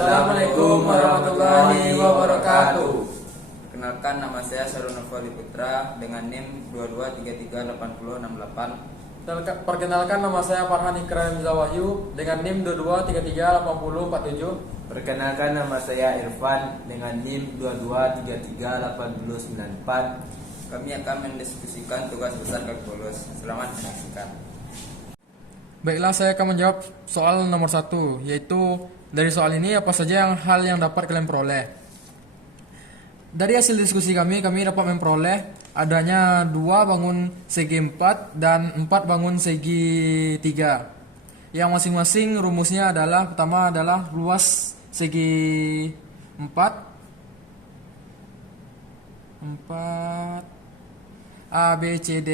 Assalamualaikum warahmatullahi wabarakatuh. Kenalkan, nama saya Saruna Fali Putra dengan NIM 22338068. Perkenalkan, nama saya Farhan Ikram Zawahyu dengan NIM 22338047. Perkenalkan, nama saya Irfan dengan NIM 22338094. Kami akan mendiskusikan tugas besar Kalkulus. Selamat menyaksikan. Baiklah, saya akan menjawab soal nomor 1, yaitu dari soal ini apa saja hal yang dapat kalian peroleh. Dari hasil diskusi kami dapat memperoleh adanya 2 bangun segi 4 dan 4 bangun segi 3. Yang masing-masing rumusnya adalah, pertama adalah luas segi 4 ABCD,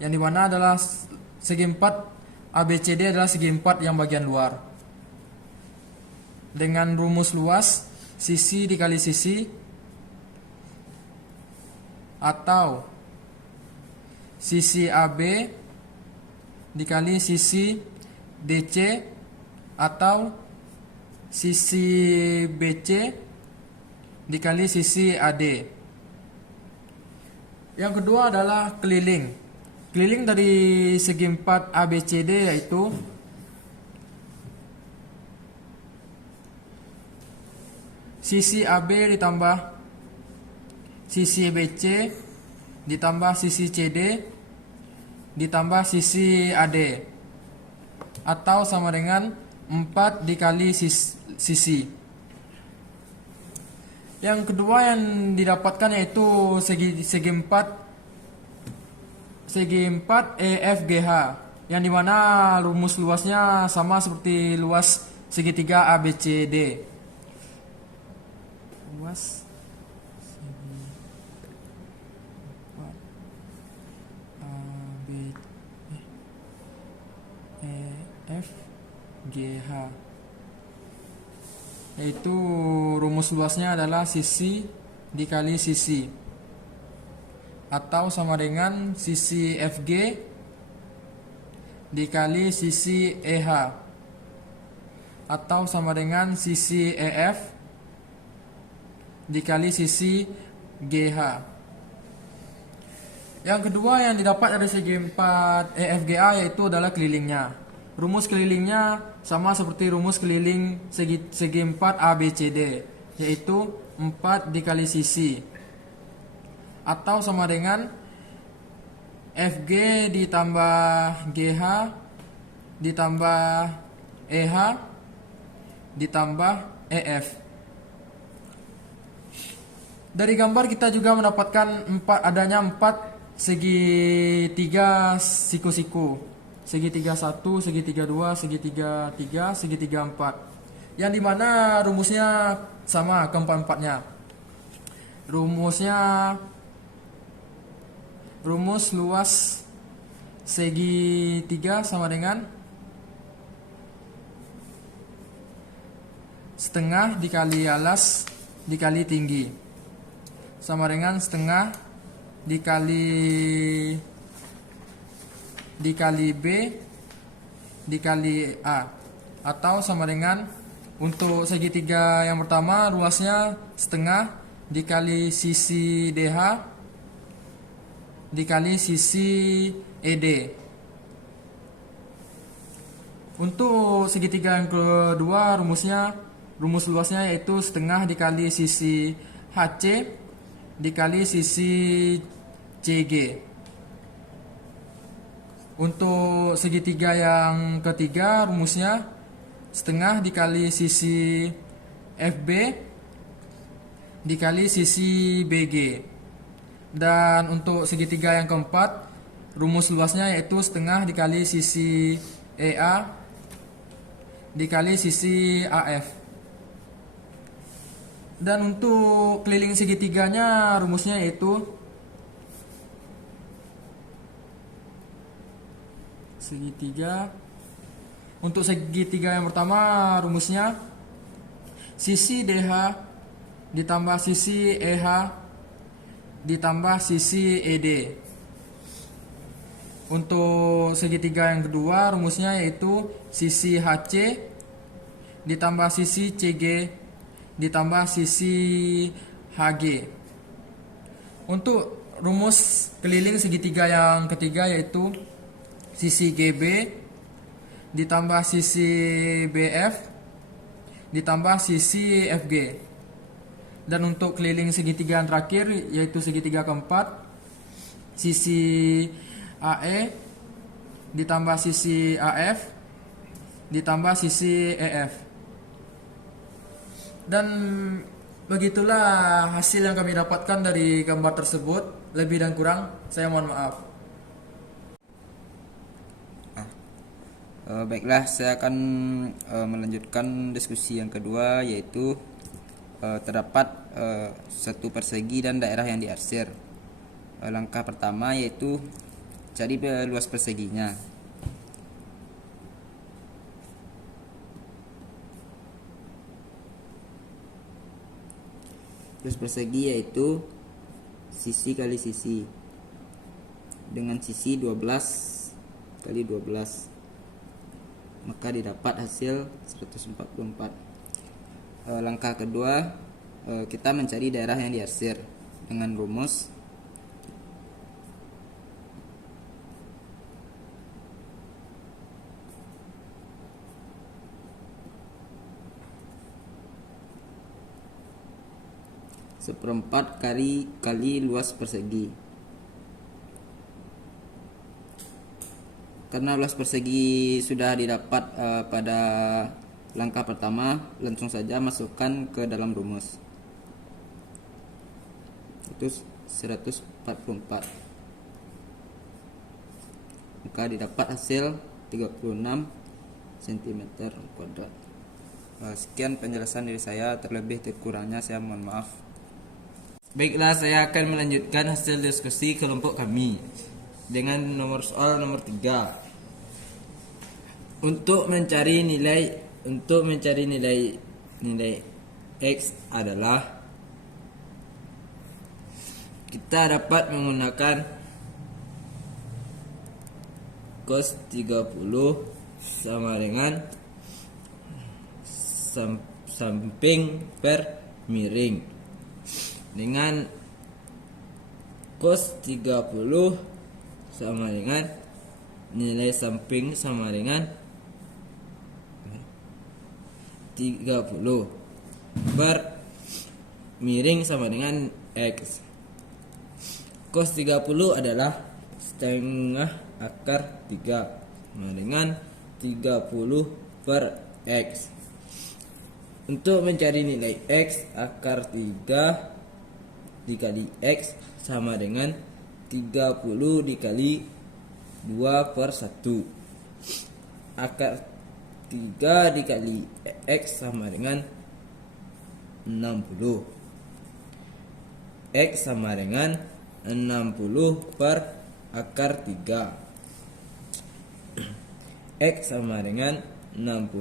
yang dimana adalah segi 4 ABCD adalah segi 4 yang bagian luar. Dengan rumus luas sisi dikali sisi atau sisi AB dikali sisi DC atau sisi BC dikali sisi AD. Yang kedua adalah keliling. Keliling dari segi 4 ABCD yaitu sisi AB ditambah sisi BC ditambah sisi CD ditambah sisi AD, atau sama dengan 4 dikali sisi. Yang kedua yang didapatkan yaitu segi 4 EFGH, yang dimana rumus luasnya sama seperti luas segitiga ABCD. Luas segi 4 EFGH, yaitu rumus luasnya adalah sisi dikali sisi, atau sama dengan sisi FG dikali sisi EH, atau sama dengan sisi EF dikali sisi GH. Yang kedua yang didapat dari segi 4 EFGA yaitu adalah kelilingnya. Rumus kelilingnya sama seperti rumus keliling segi 4 ABCD, yaitu 4 dikali sisi, atau sama dengan FG ditambah GH ditambah EH ditambah EF. Dari gambar kita juga mendapatkan adanya 4 segi 3 siku-siku. Segi 31, segi 32, segi 33, segi 34. Yang dimana rumusnya sama keempat-empatnya. Rumus luas segi 3 sama dengan setengah dikali alas dikali tinggi, sama dengan setengah dikali B dikali A, atau sama dengan untuk segitiga yang pertama luasnya setengah dikali sisi DH dikali sisi ED. Untuk segitiga yang kedua rumus luasnya yaitu setengah dikali sisi HC dikali sisi CG. Untuk segitiga yang ketiga rumusnya setengah dikali sisi FB dikali sisi BG. Dan untuk segitiga yang keempat rumus luasnya yaitu setengah dikali sisi EA dikali sisi AF. Dan untuk keliling segitiganya rumusnya yaitu segitiga. Untuk segitiga yang pertama rumusnya sisi DH ditambah sisi EH ditambah sisi ED. Untuk segitiga yang kedua rumusnya yaitu sisi HC ditambah sisi CG ditambah sisi HG. Untuk rumus keliling segitiga yang ketiga yaitu sisi GB ditambah sisi BF ditambah sisi FG. Dan untuk keliling segitiga yang terakhir yaitu segitiga keempat, sisi AE ditambah sisi AF ditambah sisi EF. Dan begitulah hasil yang kami dapatkan dari gambar tersebut. Lebih dan kurang saya mohon maaf. Baiklah, saya akan melanjutkan diskusi yang kedua, yaitu terdapat satu persegi dan daerah yang diarsir. Langkah pertama yaitu cari luas perseginya. Luas persegi yaitu sisi kali sisi dengan sisi 12 kali 12, maka didapat hasil 144. Langkah kedua, kita mencari daerah yang diarsir dengan rumus seperempat kali luas persegi. Karena luas persegi sudah didapat pada langkah pertama, langsung saja masukkan ke dalam rumus. Itu 144. Maka didapat hasil 36 cm kuadrat. Sekian penjelasan dari saya, terlebih kurangnya saya mohon maaf. Baiklah, saya akan melanjutkan hasil diskusi kelompok kami dengan soal nomor 3. Untuk mencari nilai X adalah, kita dapat menggunakan cos 30 sama dengan samping per miring, dengan cos 30 sama dengan nilai samping sama dengan 30 per miring sama dengan X. Cos 30 adalah setengah akar 3 sama dengan 30 per X. Untuk mencari nilai X, akar 3 dikali X sama dengan 30 dikali 2 per 1. Akar 3 dikali X sama dengan 60. X sama dengan 60 per akar 3. X sama dengan 60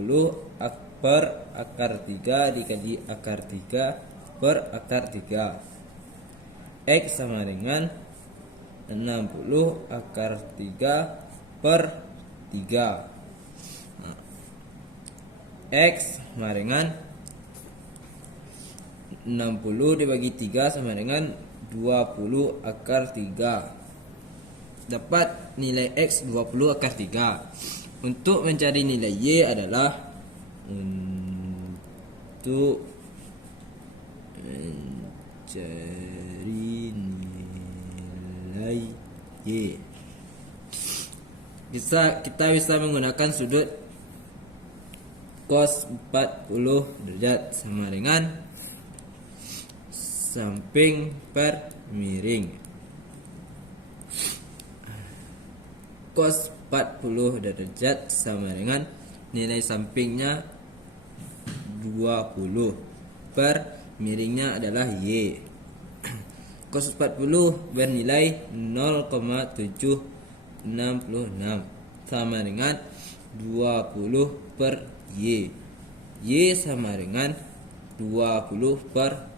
per akar 3 dikali akar 3 per akar 3. X sama dengan 60 akar 3 per 3. X sama dengan 60 dibagi 3 sama dengan 20 akar 3. Dapat nilai X 20 akar 3. Untuk mencari nilai Y adalah, untuk mencari nilai Y, kita bisa menggunakan sudut cos 40 derajat sama dengan samping per miring. Cos 40 derajat sama dengan nilai sampingnya 20 per miringnya adalah Y. Cos 40 bernilai 0,766 sama dengan 20 per Y. Y sama dengan 20 per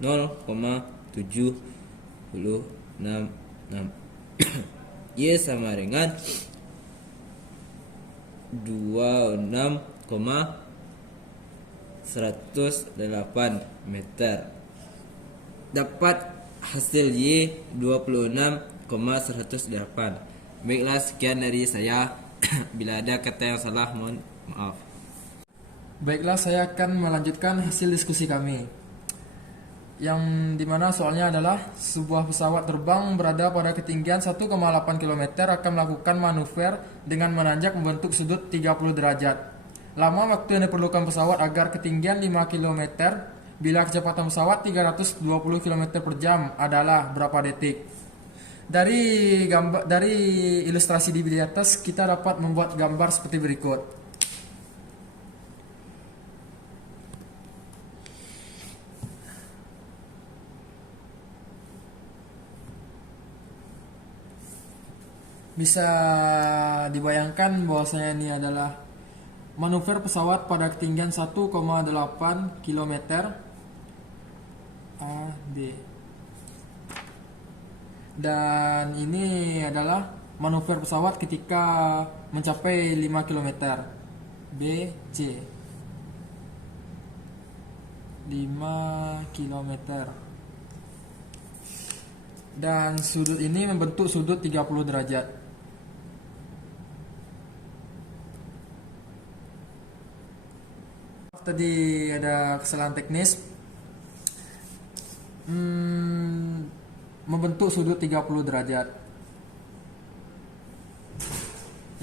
0,766. Y sama dengan 26,108 meter. Dapat hasil Y 26,108. Baiklah, sekian dari saya. Bila ada kata yang salah, mohon maaf. Baiklah, saya akan melanjutkan hasil diskusi kami. Yang dimana soalnya adalah sebuah pesawat terbang berada pada ketinggian 1,8 km akan melakukan manuver dengan menanjak membentuk sudut 30 derajat. Lama waktu yang diperlukan pesawat agar ketinggian 5 km bila kecepatan pesawat 320 km per jam adalah berapa detik? Dari ilustrasi di atas kita dapat membuat gambar seperti berikut. Bisa dibayangkan bahwasanya ini adalah manuver pesawat pada ketinggian 1,8 km A, B. Dan ini adalah manuver pesawat ketika mencapai 5 km B, C. 5 km. Dan sudut ini membentuk sudut 30 derajat. Tadi ada kesalahan teknis. Membentuk sudut 30 derajat.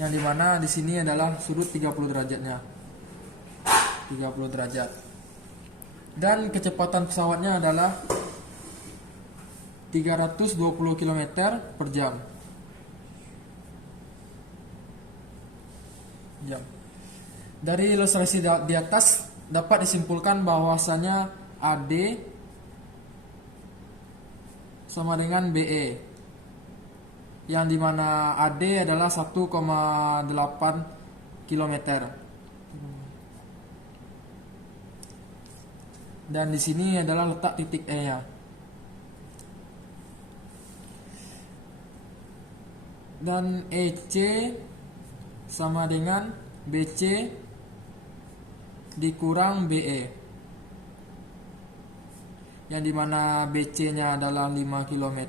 Yang dimana di sini adalah sudut 30 derajatnya. 30 derajat. Dan kecepatan pesawatnya adalah 320 km per jam. Dari ilustrasi di atas dapat disimpulkan bahwasanya AD sama dengan BE, yang dimana AD adalah 1,8 km dan di sini adalah letak titik E nya. Dan EC sama dengan BC dikurang BE, yang dimana BC nya adalah 5 km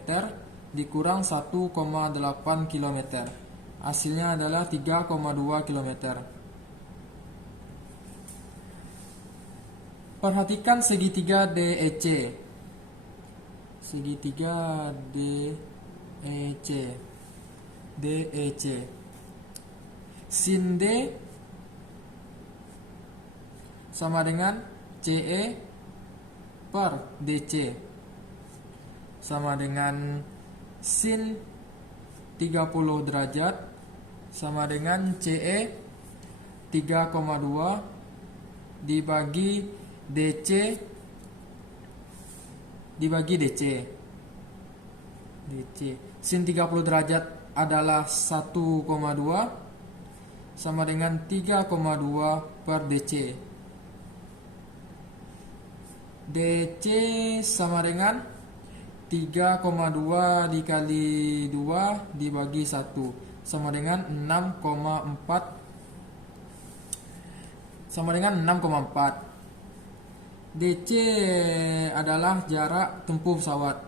dikurang 1,8 km, hasilnya adalah 3,2 km. Perhatikan segitiga DEC. Segitiga DEC. DEC. Sin D sama dengan CE per DC sama dengan sin 30 derajat sama dengan CE 3,2 dibagi DC sin 30 derajat adalah 1,2 sama dengan 3,2 per DC. DC sama dengan 3,2 dikali 2 dibagi 1 sama dengan 6,4. DC adalah jarak tempuh pesawat.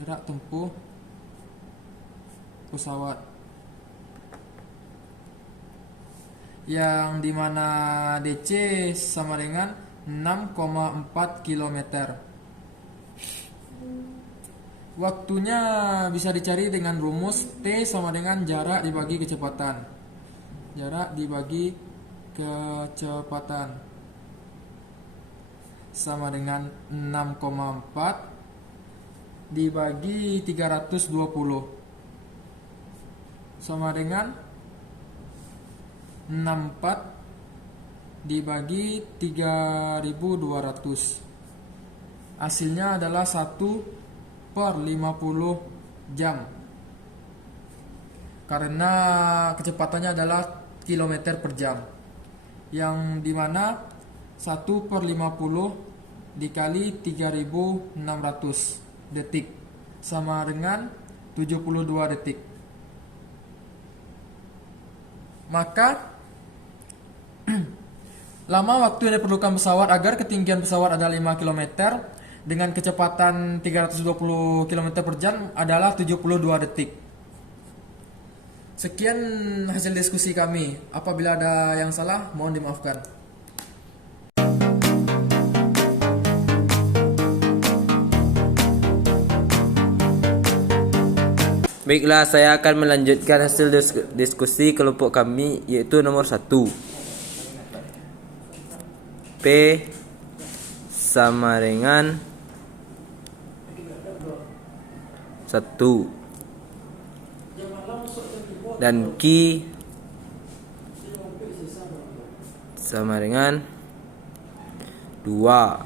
Jarak tempuh pesawat. Yang dimana DC sama dengan 6,4 km. Waktunya bisa dicari dengan rumus T sama dengan jarak dibagi kecepatan. Jarak dibagi kecepatan sama dengan 6,4 dibagi 320 sama dengan 64 dibagi 3200. Hasilnya adalah 1/50 jam. Karena kecepatannya adalah kilometer per jam. Yang dimana 1/50 dikali 3600 detik sama dengan 72 detik. Maka lama waktu yang diperlukan pesawat agar ketinggian pesawat adalah 5 km dengan kecepatan 320 km per jam adalah 72 detik. Sekian hasil diskusi kami. Apabila ada yang salah, mohon dimaafkan. Baiklah, saya akan melanjutkan hasil diskusi kelompok kami, yaitu nomor 1. P sama dengan 1 dan Q sama dengan 2.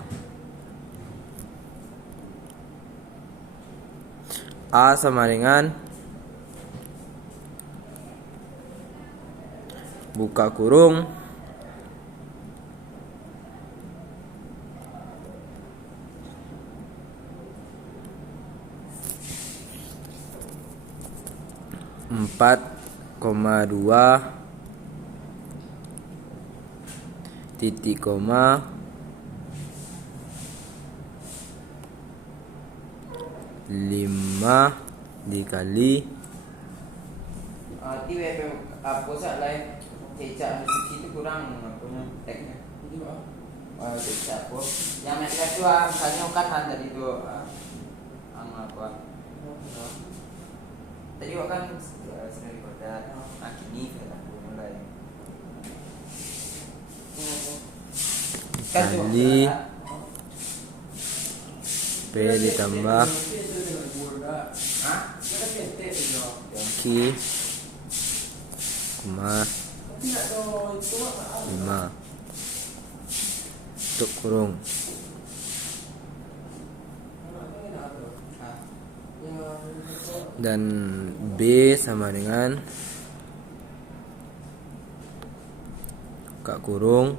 A sama dengan buka kurung 4,2 titik koma 5 dikali pusat lain cecak itu kurang punya teknya. Cecak apa? Yang mereka tu misalnya kan tadi tu apa? Tadi kan sendiri pada kini kita mulai. kali P ditambah Q koma 5 tutup kurung dan B sama dengan buka kurung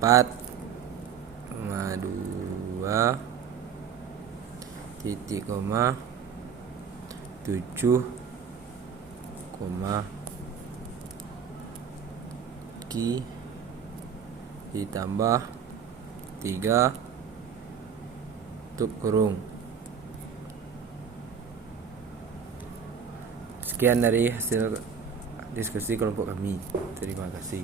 4,2 titik koma 7 koma Q ditambah 3 tutup kurung. Sekian dari hasil diskusi kelompok kami. Terima kasih.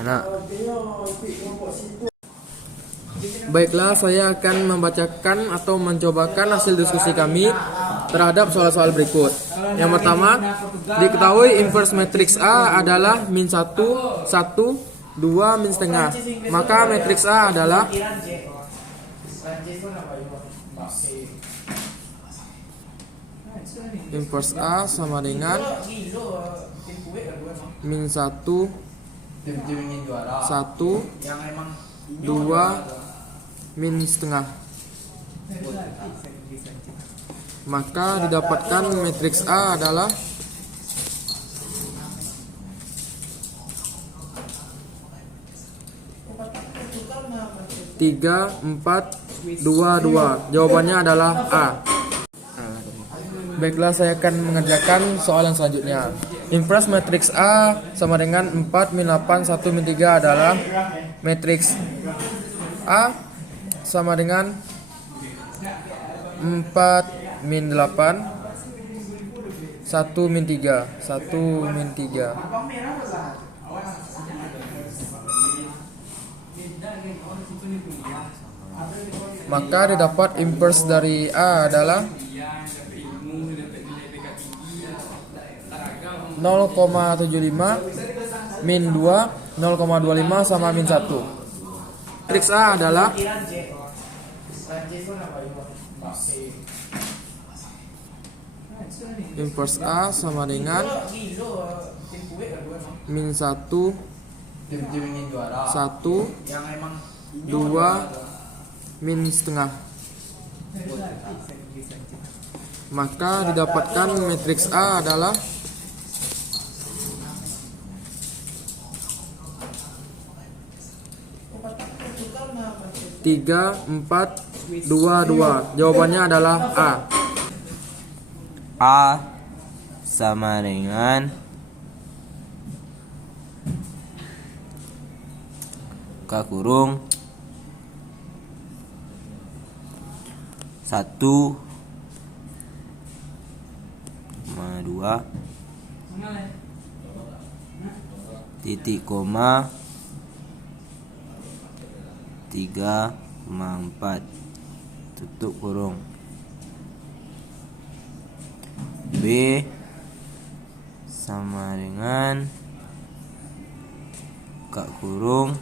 Anak. Baiklah, saya akan membacakan atau mencobakan hasil diskusi kami terhadap soal-soal berikut. Yang pertama, diketahui inverse matriks A adalah min 1, 1, 2, min setengah. Maka matriks A adalah inverse A sama dengan min 1, 1, 2, min setengah. Maka didapatkan matriks A adalah 3, 4, 2, 2. Jawabannya adalah A. Baiklah, saya akan mengerjakan soal yang selanjutnya. Inverse matriks A sama dengan 4 min 8 1 min 3 adalah matriks A sama dengan 4 min 8 1 min 3 1 min 3. Maka didapat inverse dari A adalah 0,75 min 2 0,25 sama min 1. Matriks A adalah inverse A sama dengan min 1 1 2 min setengah. Maka didapatkan matriks A adalah 3, 4, 3, 4, 2, 2. Jawabannya adalah A. A sama dengan buka kurung 1, 2 titik koma 3,4 tutup kurung. B sama dengan buka kurung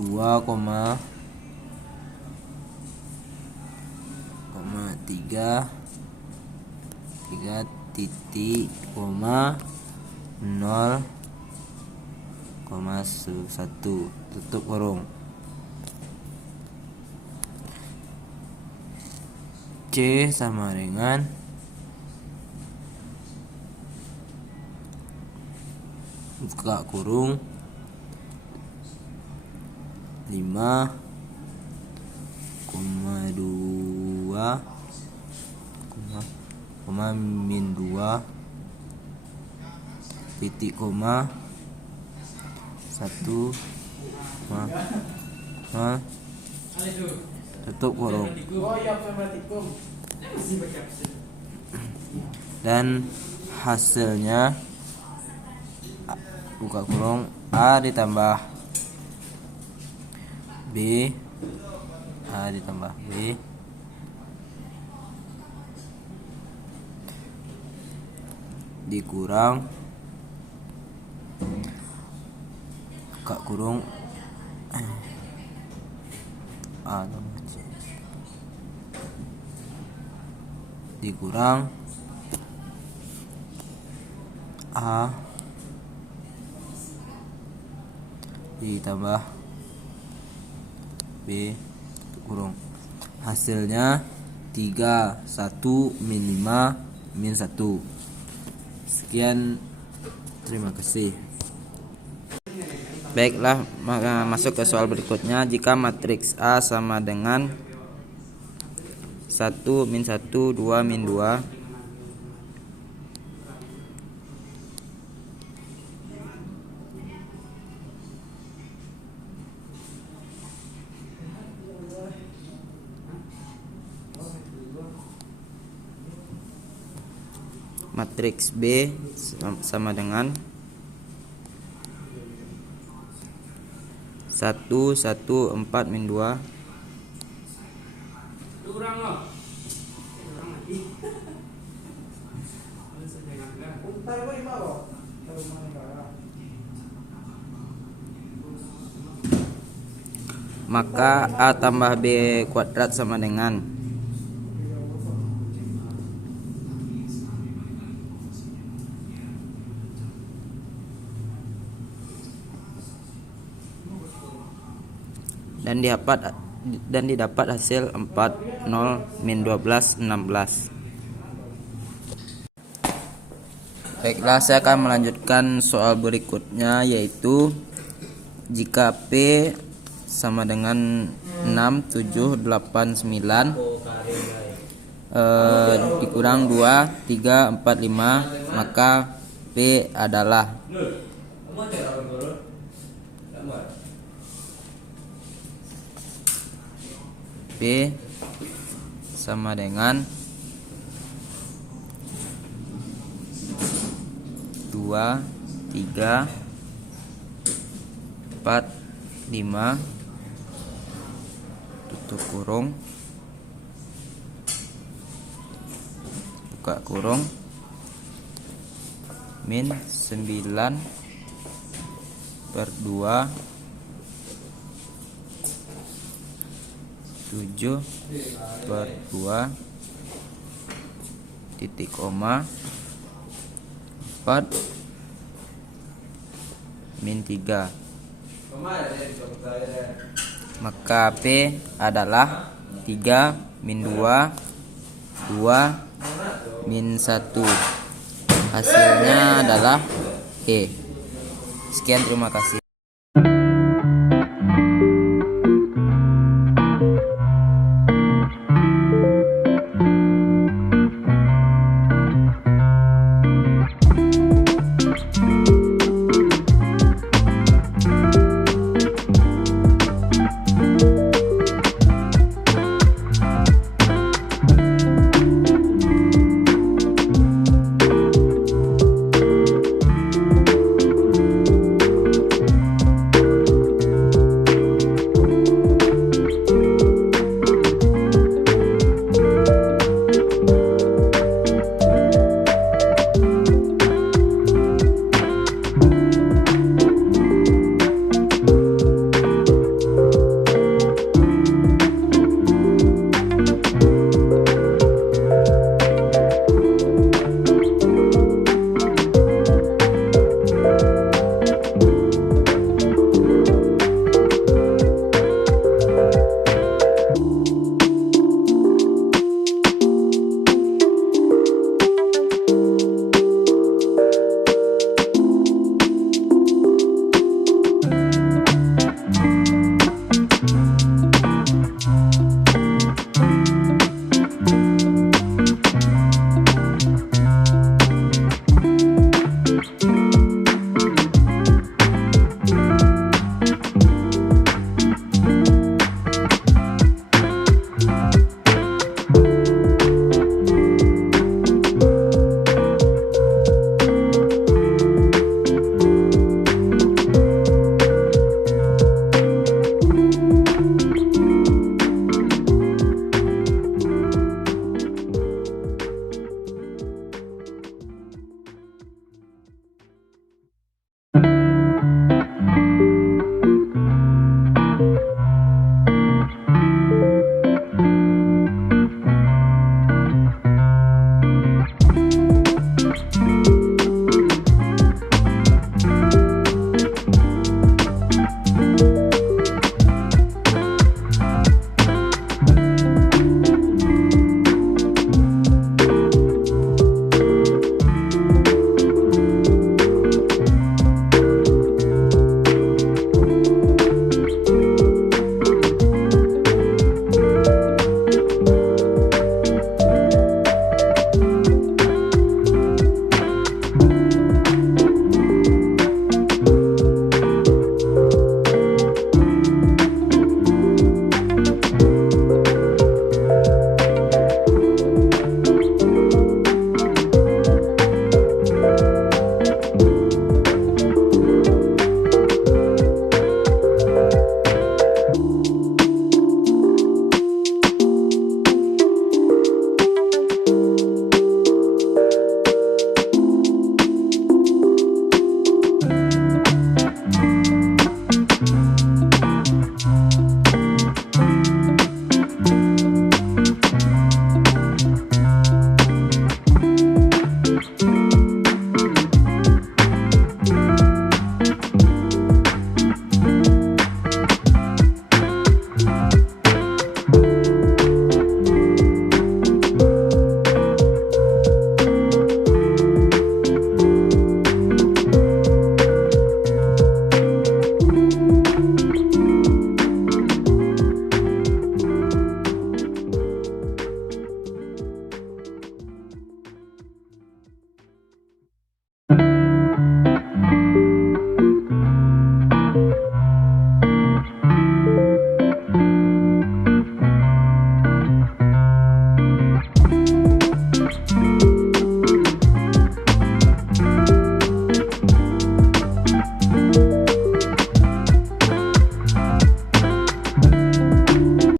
2,3 titik koma 0,1 tutup kurung. C sama dengan buka kurung 5,2 min 2 titik koma 1 tutup kurung. Dan hasilnya buka kurung A ditambah B, A ditambah B dikurang buka kurung A tambah C dikurang A ditambah B kurung. Hasilnya 3, 1, min 5, min 1. Sekian, terima kasih. Baiklah, masuk ke soal berikutnya. Jika matriks A sama dengan 1, min 1, 2, min 2, matriks B sama dengan 1, 1, 4, min 2. Maka A tambah B kuadrat sama dengan dan didapat hasil 4, 0, min 12, 16. Baiklah, saya akan melanjutkan soal berikutnya, yaitu jika P sama dengan 6, 7, 8, 9 dikurang 2, 3, 4, 5, maka P adalah P sama dengan 2, 3, 4, 5 tutup kurung buka kurung min 9 per 2 7 per 2 titik koma 4 min 3. Maka P adalah 3 min 2 2 min 1. Hasilnya adalah E. Sekian, terima kasih.